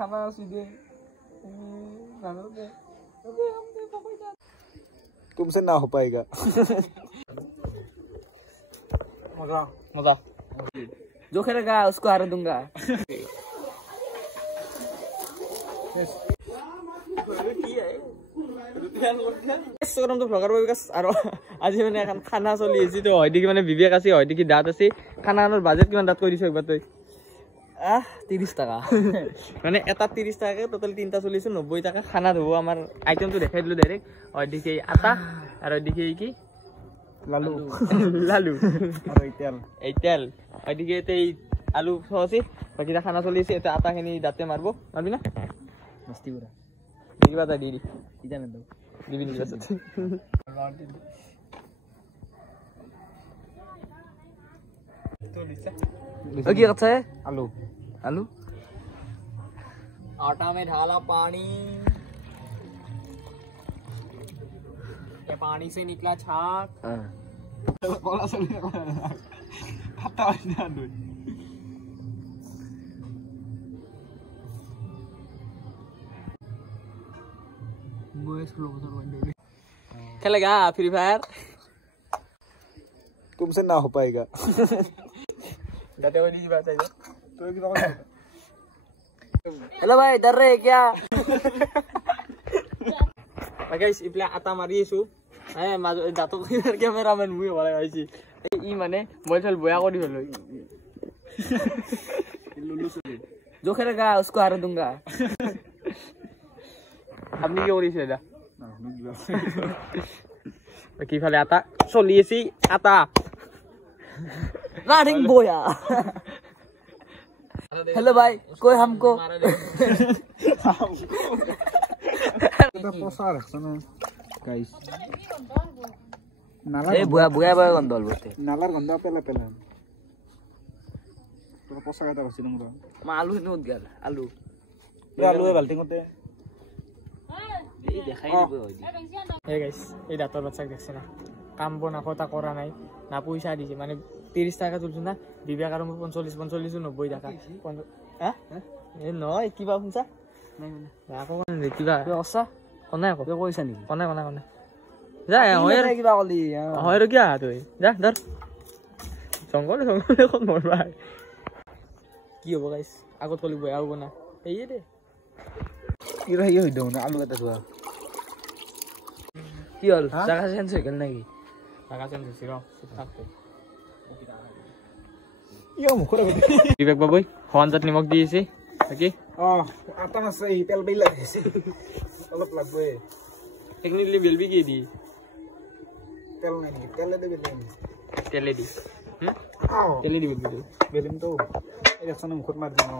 खाना सीधे तुमसे ना हो पाएगा। मजा मजा जो खेलेगा उसको हार दूंगा। আজি মানে এখন খানা চলি আছে তো হয় দেখি মানে বিবেক আছে হয় দেখি দাঁত আছে খানাৰ বাজেট কিমান দাঁত কৈ দিছ একবাৰ তই 30 টাকা মানে এটা 30 টাকাকে টোটাল তিনটা চলিছে 90 টাকা খানা ধব আমাৰ আইটেমটো দেখাই দিলো ডাইৰেক্ট হয় দেখি আটা আৰু দেখি কি लालू লালু और तेल তেল হয় দেখি এই আলু সসি বাকি খানা চলি আছে এটা আটা খিনি দাঁতে মারবো মারবি না মস্তি পুরা দিবা তা দিদি কি জানেন তো দিবি নি বাসত तो क्या करता है आलू आलू आटा में ढाला पानी ये पानी से निकला छाक खेलेगा फ्री फायर तुमसे ना हो पाएगा। हेलो भाई डर रहे क्या गाइस इप्ला आता मारि आछु ए माजो दातो कइर क्यामेरामैन मुइ होला गाइसी इ माने मोबाइल चल बोया करि हलो जो खेलेगा उसको हार दूंगा আপনি কি করিছে এটা কি ফালে আটা চলি আছে আটা রানিং बोया हेलो भाई कोई हमको पोसार गाइस नाला ए बुया बुया बुया गंध बोलते नालार गंध पेला पेला तो पोसा गाता बसिन म मा आलू नुत गेल आलू आलू ए बाल्टिंगते এই দেখাই দিব হই হে গাইস এই দাঁতৰ বাচ্চা দেখছ না কাম বনা কথা করা নাই না পয়সা দিছে মানে 30 টাকা তুলছ না বিবেক আর 45 90 টাকা হ্যাঁ এ নয় কিবা শুনছা নাই মানে আকো কোন কিবা অসা কোনে আকো কইছা নি কোনে কোনে কোনে যা হয় কিবা কলি হয় ৰ কিয়া তুই যা ধর জঙ্গলে জঙ্গলে কোন মরবা কি হ'ব গাইস আগত কলি বয়া হ'ব না এই দে কি রহি হই দউ না আলু কাটা সুয়া কি হল জায়গা চেঞ্জ হই গেল নাকি জায়গা চেঞ্জ হইছে র থাকতে ইয়া মুখরে বিবেক বাবুই হন জাত নিমখ দিয়েছে নাকি আটা আছে তেল বেলা আছে অলপ লাগবে টেকনিক্যালি বেলবি কি দি তেল নাই তেলে দে বেলে তেলে দি তেলে দি বেলবি বেলিম তো এই দেখছ না মুখত মার দিন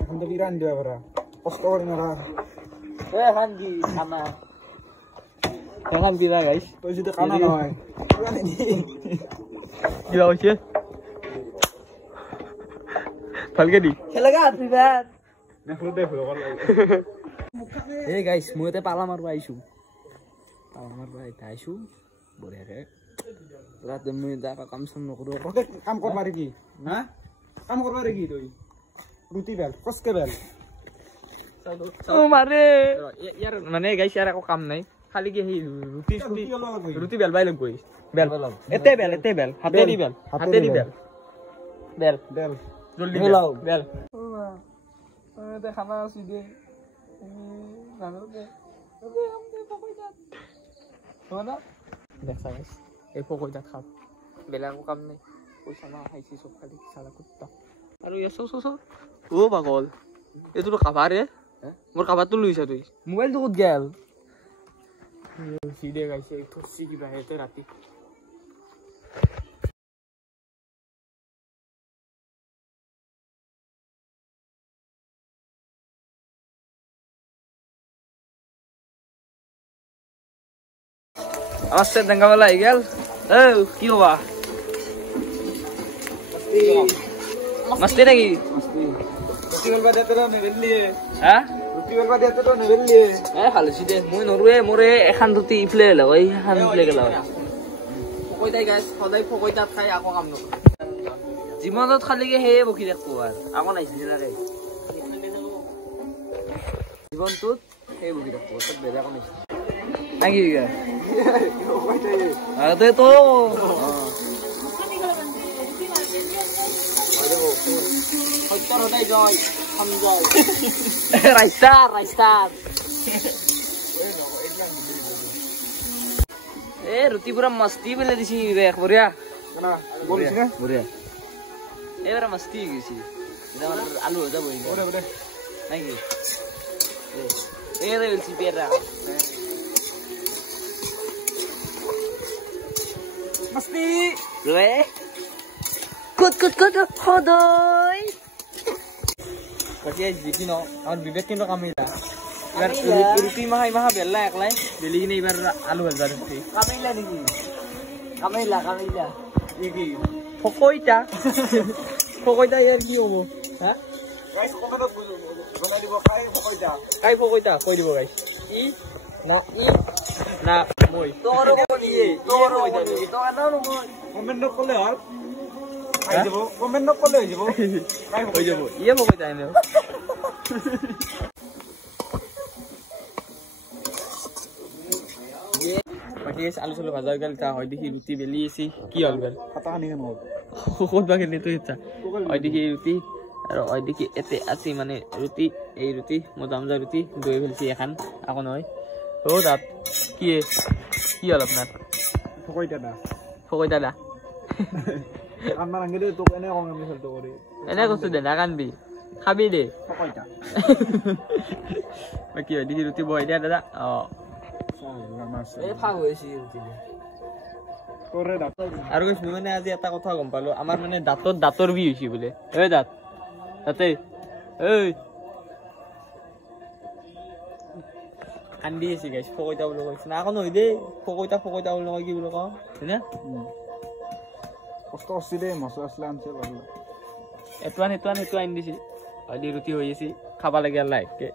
এখন তো বিরান দিয়া বড়া কষ্ট করে না এ হানজি খানা খানা দিবা গাইস তো যদি খানা না হয় জানি নি কি হইছে ফালকে দি খেলেগা ফ্রি ফায়ার না ফুল দে ফুল কল এ গাইস মুইতে পালা মারবা আইছু আইছু বড়িয়াকে রাত মুই যাবা কাম সম নকৰো কাম করবা রে কি হ্যাঁ কাম করবা রে কি তুই রুটি বেল কসকে বেল ও মারে ইয়ার মানে গাইস ইয়ার একো কাম নাই খালি কি রুটি বেল বাই লগ গইস বেল এতে বেল হাতে দি বেল বেল জলদি বেলাও বেল তে খানা সিধে দেখা গাইস এই পকইটা খাও বেলা একো কাম নাই পয়সা না খাইছি সব খালি সালা কুত্তা আৰু ইয়াছো ও পাগল এটো তো কাভারে মোর কাভার তো লইছা তুই মোবাইল তো কত গেল সিডে গাইছে থসি কি বাহেতে রাতি আস্তে দঙ্গাওয়ালা আই গেল এ কি হবা मस्ती नाকি রুটি বেলবা দিতে তো নেবেলিয়ে হ্যাঁ রুটি বেলবা দিতে তো নেবেলিয়ে এ খালছি দে মই নৰুৱে মোৰে এখন ৰুটি ইফলে লও এই এখন ইফলে গেল ফকইতাই গাইস সদায় ফকইতাত খাই আকো কাম নকৰে জীৱনত খালিকে সেয়ে বকি থাকবো আৰু আকৌ নাহিছিল নাৰে জীৱনটোত সেই বকি থাকবো তোক বেলেগ নাহিছিল নাকি আরে তো সত্তর হতে জয় সমঝায় রাইস্টার এ রুটি পুরা মস্তি বেলে দিছি দেখ বড়িয়া না বলিস না বড়িয়া এবারে মস্তি গেছি এটা আলু হয়ে যাবো ওরে ওরে নাকি এরে বলছি পেরা মস্তি রে কুত হদয় বাকি জিকি ন আমার বিবেক কিন্তু কামিলা এবার রুটি মাহা বেলা একলাই বেলি কিনে এবার আলু ভাজা রুটি কামিলা নাকি কামিলা কি ফকইটা ইয়ার কি হবো হ্যাঁ গাইস কমেন্টত বনাই দিব খাই ফকইটা কৈ দিব গাইস ই না মই তোর বলিয়ে তোর নাম মই কমেন্টত কলে হল আই যাব কমেন্টত কলে হৈ যাব খাই হৈ যাব ইয়ে ফকইটা এনে বাকি আলু চালু ভাজা গেল তা হয় দেখি রুটি বেলি আছি কি হল গেল কথা কানি কেন ক'ত বা খেলি তো ইচ্ছা হয় দেখি রুটি আর হয় দেখি এতে আছে মানে রুটি এই রুটি মজা রুটি দই ফেলছি এখন আকৌ নহয় ও দাঁত কি হল আপনার ফকইটা দা আমার আঙ্গিলে তোক এনে কম আমি ফেলতো করি এনে কইছো দে না কানবি খাবি দে ফকইটা বাকি হয় দেখি রুটি বহাই দিয়া দাদা এই ফাগ হয়েছি রুটি তোরে দাঁত আৰু কৈছো মানে আজি এটা কথা গম পালো আমাৰ মানে দাঁতৰ বিষ হৈছে বোলে এই দাঁতে এই কান্দি আছে গাইছ ফকইটা বুলি কৈছে না আকৌ নহয় দেই ফকইটা বুলি কয় কি বুলি কওঁ হয়নে কষ্ট করছি দে মশলা আসলা আনছে ভালো সেইটো আনি দিছে আজি ৰুটি হৈ আছে খাবা লাগে আল্লাহ একে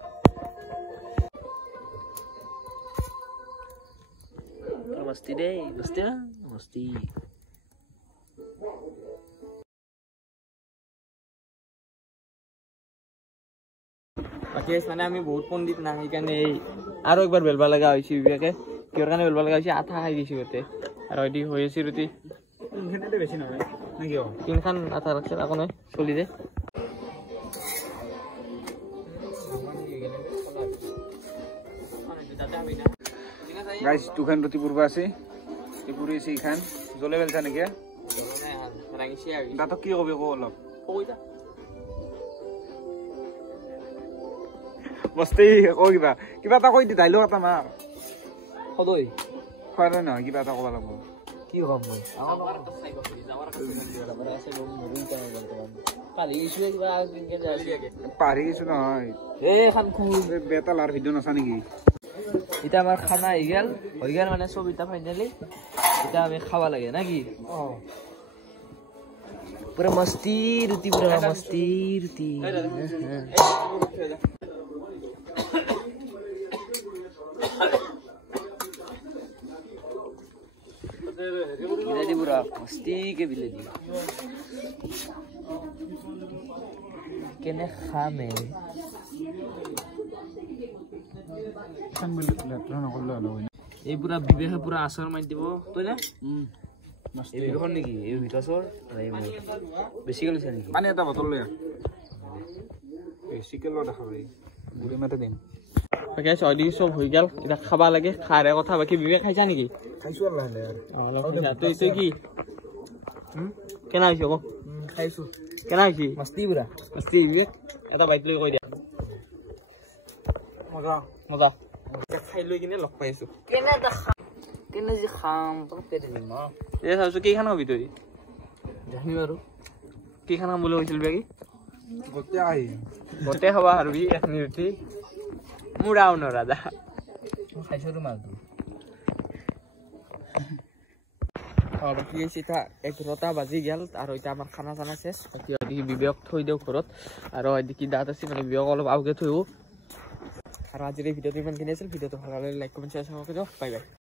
मस्ती दे मस्ती ना मस्ती বাকি মানে আমি বহুত পণ্ডিত না সেইকাৰণে আৰু একবাৰ বেলবা লগা হৈছে বিবেকে কিহৰ কাৰণে বেলবা লগা হৈছে আঠা খাই দিছে গোটেই আৰু এদি হৈ আছে ৰুটি ইনখানে বেশি না নাকি তিনখান আঠা রাখছে আকৌ নহয় চলি দে গাইস দুখান রুটি পুরবা আছে এই পুরি আছে ইখান জ্বলে বেলছা নাকি দাঁতক কি কবি কো অলপ মস্তি কো কিবা এটা কৈ দি ডাইলগ এটা মাৰ সদয় খোৱাৰে নহয় কিবা এটা ক'ব লাগিব কি কম মই কালি ইছুৱে কিবা কিনকে যাইছে পাহৰি গৈছো নহয় খান বেটা লাৰ ভিডিঅ' নাচা নেকি এটা আমাৰ খানা হৈ গেল মানে চব এটা ফাইনালি এটা আমি খাবা লাগে নাকি পুরা মস্তি রুটি बिलादी पूरा मस्ती के बिलादी केने खामे এই পুরা বিবেকে পুরা আসর মাই দিব তুই না এই বিবেখন নেকি এই বিকাশৰ বেছি গেল নেকি পানী এটা বটল লৈ বেছি কেলো দেখাবি বুঢ়ী মাতে দিম বাকি চৰ্দি চব হৈ গেল এটা খাবা লাগে খাৰে কথা বাকি বিবেক খাইছা নেকি খাইছো আল্লাহ তুই কি কেনা হৈছে ক খাইছো কেনা হৈছে মস্তি পুরা মস্তি বিবেক এটা বাইট লৈ কৈ দিয়া মজা খাই লৈ কিনে লগ পাইছো কেনে যে খাম ততে দিম এই চাইছো কি খানা হবি তই জানি আৰু কি খানা বুলি কৈছিল বাকি গোটেই খাবা হাৰবি এখনি ৰুটি মুৰাও নৰাদা খাইছো তোমাৰ বাকি এটা 11টা বাজি গেল আৰু এতিয়া আমাৰ খানা চানা শেষ বাকি বিবেক থৈ দিওঁ ঘৰত আৰু এদিকে দাঁত আছে মানে বিবেক অলপ আউকে থৈ আৰু আজিৰ ভিডিঅ'টো ইমান কিনে আছিল ভিডিঅ'টো ভাল লাগিলে লাইক কমেণ্ট শ্বেয়াৰ কৰি দিওঁ বাই বাই